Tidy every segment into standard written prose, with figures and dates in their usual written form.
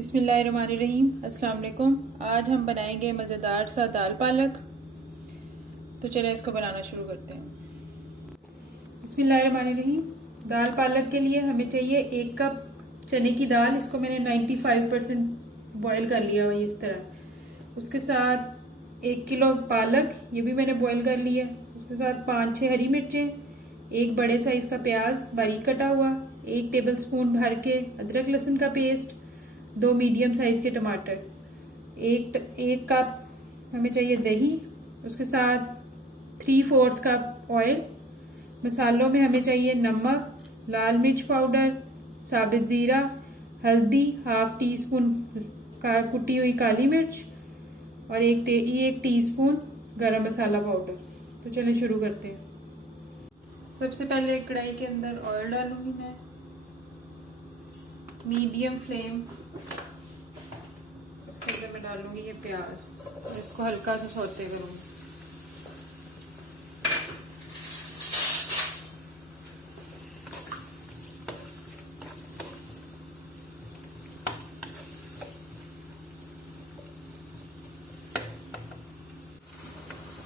बिस्मिल्लाहिर्रहमानिर्रहीम। अस्सलाम वालेकुम। आज हम बनाएंगे मज़ेदार सा दाल पालक। तो चलिए इसको बनाना शुरू करते हैं। बिस्मिल्लाहिर्रहमानिर्रहीम। दाल पालक के लिए हमें चाहिए 1 कप चने की दाल। इसको मैंने 95% बॉयल कर लिया हुआ इस तरह। उसके साथ 1 किलो पालक, ये भी मैंने बॉयल कर लिया। उसके साथ 5-6 हरी मिर्चें, 1 बड़े साइज का प्याज बारीक कटा हुआ, 1 टेबलस्पून भर के अदरक लहसुन का पेस्ट, 2 मीडियम साइज के टमाटर, एक कप हमें चाहिए दही। उसके साथ 3/4 कप ऑयल। मसालों में हमें चाहिए नमक, लाल मिर्च पाउडर, साबित जीरा, हल्दी, हाफ टी स्पून का कुटी हुई काली मिर्च और एक टीस्पून गरम मसाला पाउडर। तो चलिए शुरू करते हैं। सबसे पहले एक कढ़ाई के अंदर ऑयल डालूंगी मैं, मीडियम फ्लेम। उसके अंदर मैं डालूंगी ये प्याज और इसको हल्का सा सौते करूंगी।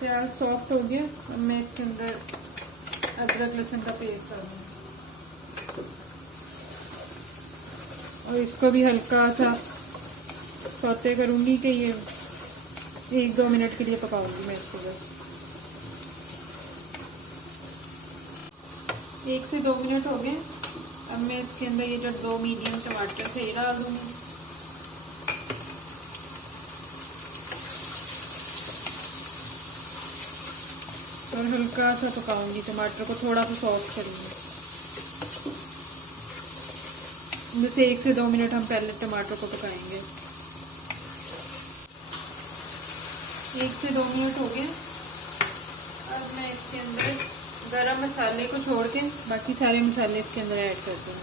प्याज सॉफ्ट हो गया। अब मैं इसके अंदर अदरक लहसुन का पेस्ट डालूंगी और इसको भी हल्का सा सौते करूंगी कि ये 1-2 मिनट के लिए पकाऊंगी मैं इसको। बस 1 से 2 मिनट हो गए। अब मैं इसके अंदर ये जो 2 मीडियम टमाटर थे ये डाल दूंगी और हल्का सा पकाऊंगी। टमाटर को थोड़ा सा सॉफ्ट करूंगी। जैसे 1 से 2 मिनट हम पहले टमाटर को पकाएंगे। 1 से 2 मिनट हो गए। अब मैं इसके अंदर गरम मसाले को छोड़ के बाकी सारे मसाले इसके अंदर ऐड करते हैं।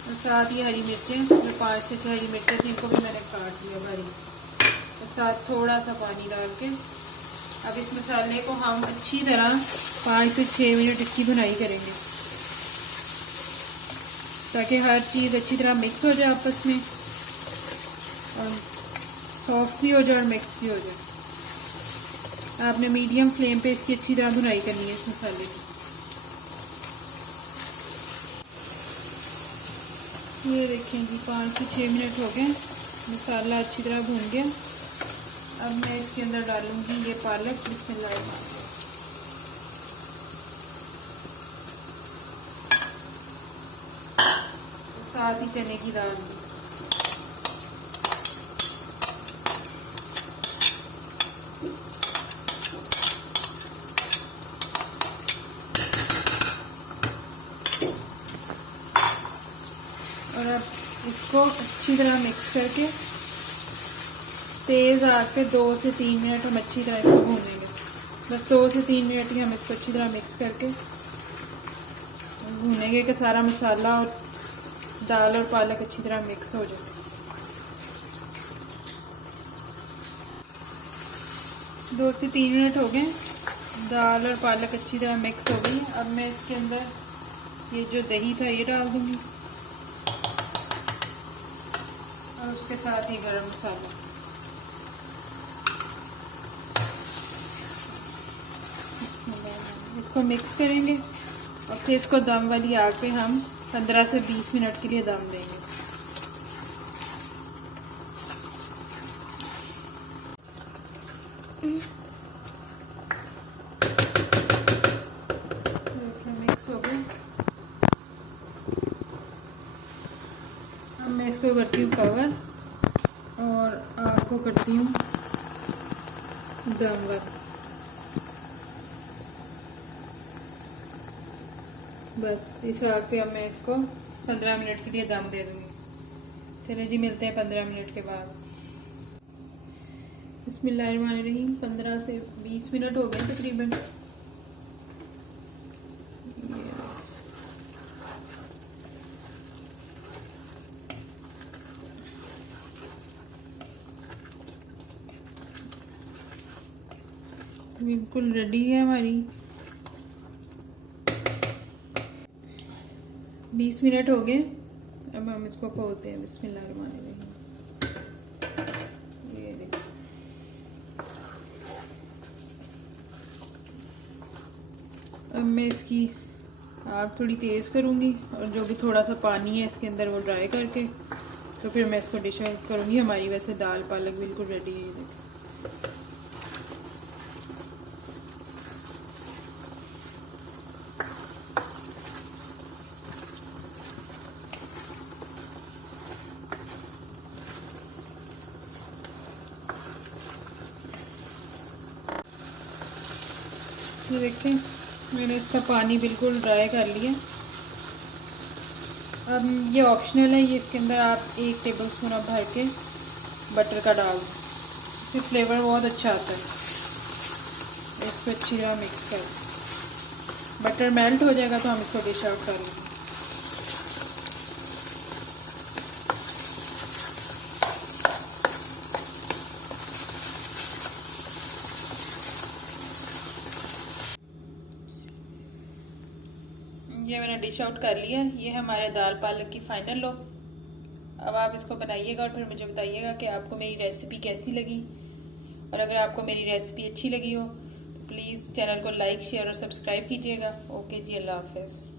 और साथ ही हरी मिर्चें, जो 5 से 6 हरी मिर्चें थी इनको भी मैंने काट लिया बारीक। और साथ थोड़ा सा पानी डाल के अब इस मसाले को हम अच्छी तरह 5 से 6 मिनट इसकी भुनाई करेंगे ताकि हर चीज़ अच्छी तरह मिक्स हो जाए आपस में और सॉफ्ट भी हो जाए और मिक्स भी हो जाए। आपने मीडियम फ्लेम पे इसकी अच्छी तरह भुनाई करनी है इस मसाले की। ये देखें जी 5 से 6 मिनट हो गए। मसाला अच्छी तरह भून गया। अब मैं इसके अंदर डालूंगी ये पालक। बिस्मिल्लाह। साथ ही चने की दाल। और अब इसको अच्छी तरह मिक्स करके तेज़ आग पे 2 से 3 मिनट हम अच्छी तरह इसको भूनेंगे। बस 2 से 3 मिनट ही हम इसको अच्छी तरह मिक्स करके भूनेंगे कि सारा मसाला और दाल और पालक अच्छी तरह मिक्स हो जाए। 2 से 3 मिनट हो गए। दाल और पालक अच्छी तरह मिक्स हो गई। अब मैं इसके अंदर ये जो दही था ये डाल दूंगी और उसके साथ ही गरम मसाला। इसको मिक्स करेंगे और फिर इसको दम वाली आग पे हम 15 से 20 मिनट के लिए दम देंगे। मिक्स हो गया। अब मैं इसको करती हूँ कवर और आग को करती हूँ दम वाला। बस इस आग पे अब मैं इसको 15 मिनट के लिए दम दे दूंगी। चलिए जी मिलते हैं 15 मिनट के बाद। बिस्मिल्लाहिर्रहमानिर्रहीम। 15 से 20 मिनट हो गए तकरीबन। बिल्कुल रेडी है हमारी 20 मिनट हो गए। अब हम इसको खोलते हैं। बिस्मिल्लाहिर्रहमानिर्रहीम। ये देखो, अब मैं इसकी आग थोड़ी तेज़ करूँगी और जो भी थोड़ा सा पानी है इसके अंदर वो ड्राई करके तो फिर मैं इसको डिश आउट करूँगी। हमारी वैसे दाल पालक बिल्कुल रेडी है। ये देखो, ये देखें मैंने इसका पानी बिल्कुल ड्राई कर लिया। अब ये ऑप्शनल है, ये इसके अंदर आप 1 टेबलस्पून आप भर के बटर का डाल, इससे फ्लेवर बहुत अच्छा आता है। इसको अच्छी तरह मिक्स कर, बटर मेल्ट हो जाएगा तो हम इसको डिश आउट कर लेंगे। ये मैंने डिश आउट कर लिया। ये है हमारे दाल पालक की फाइनल लुक। अब आप इसको बनाइएगा और फिर मुझे बताइएगा कि आपको मेरी रेसिपी कैसी लगी। और अगर आपको मेरी रेसिपी अच्छी लगी हो तो प्लीज़ चैनल को लाइक शेयर और सब्सक्राइब कीजिएगा। ओके जी, अल्लाह हाफ़िज़।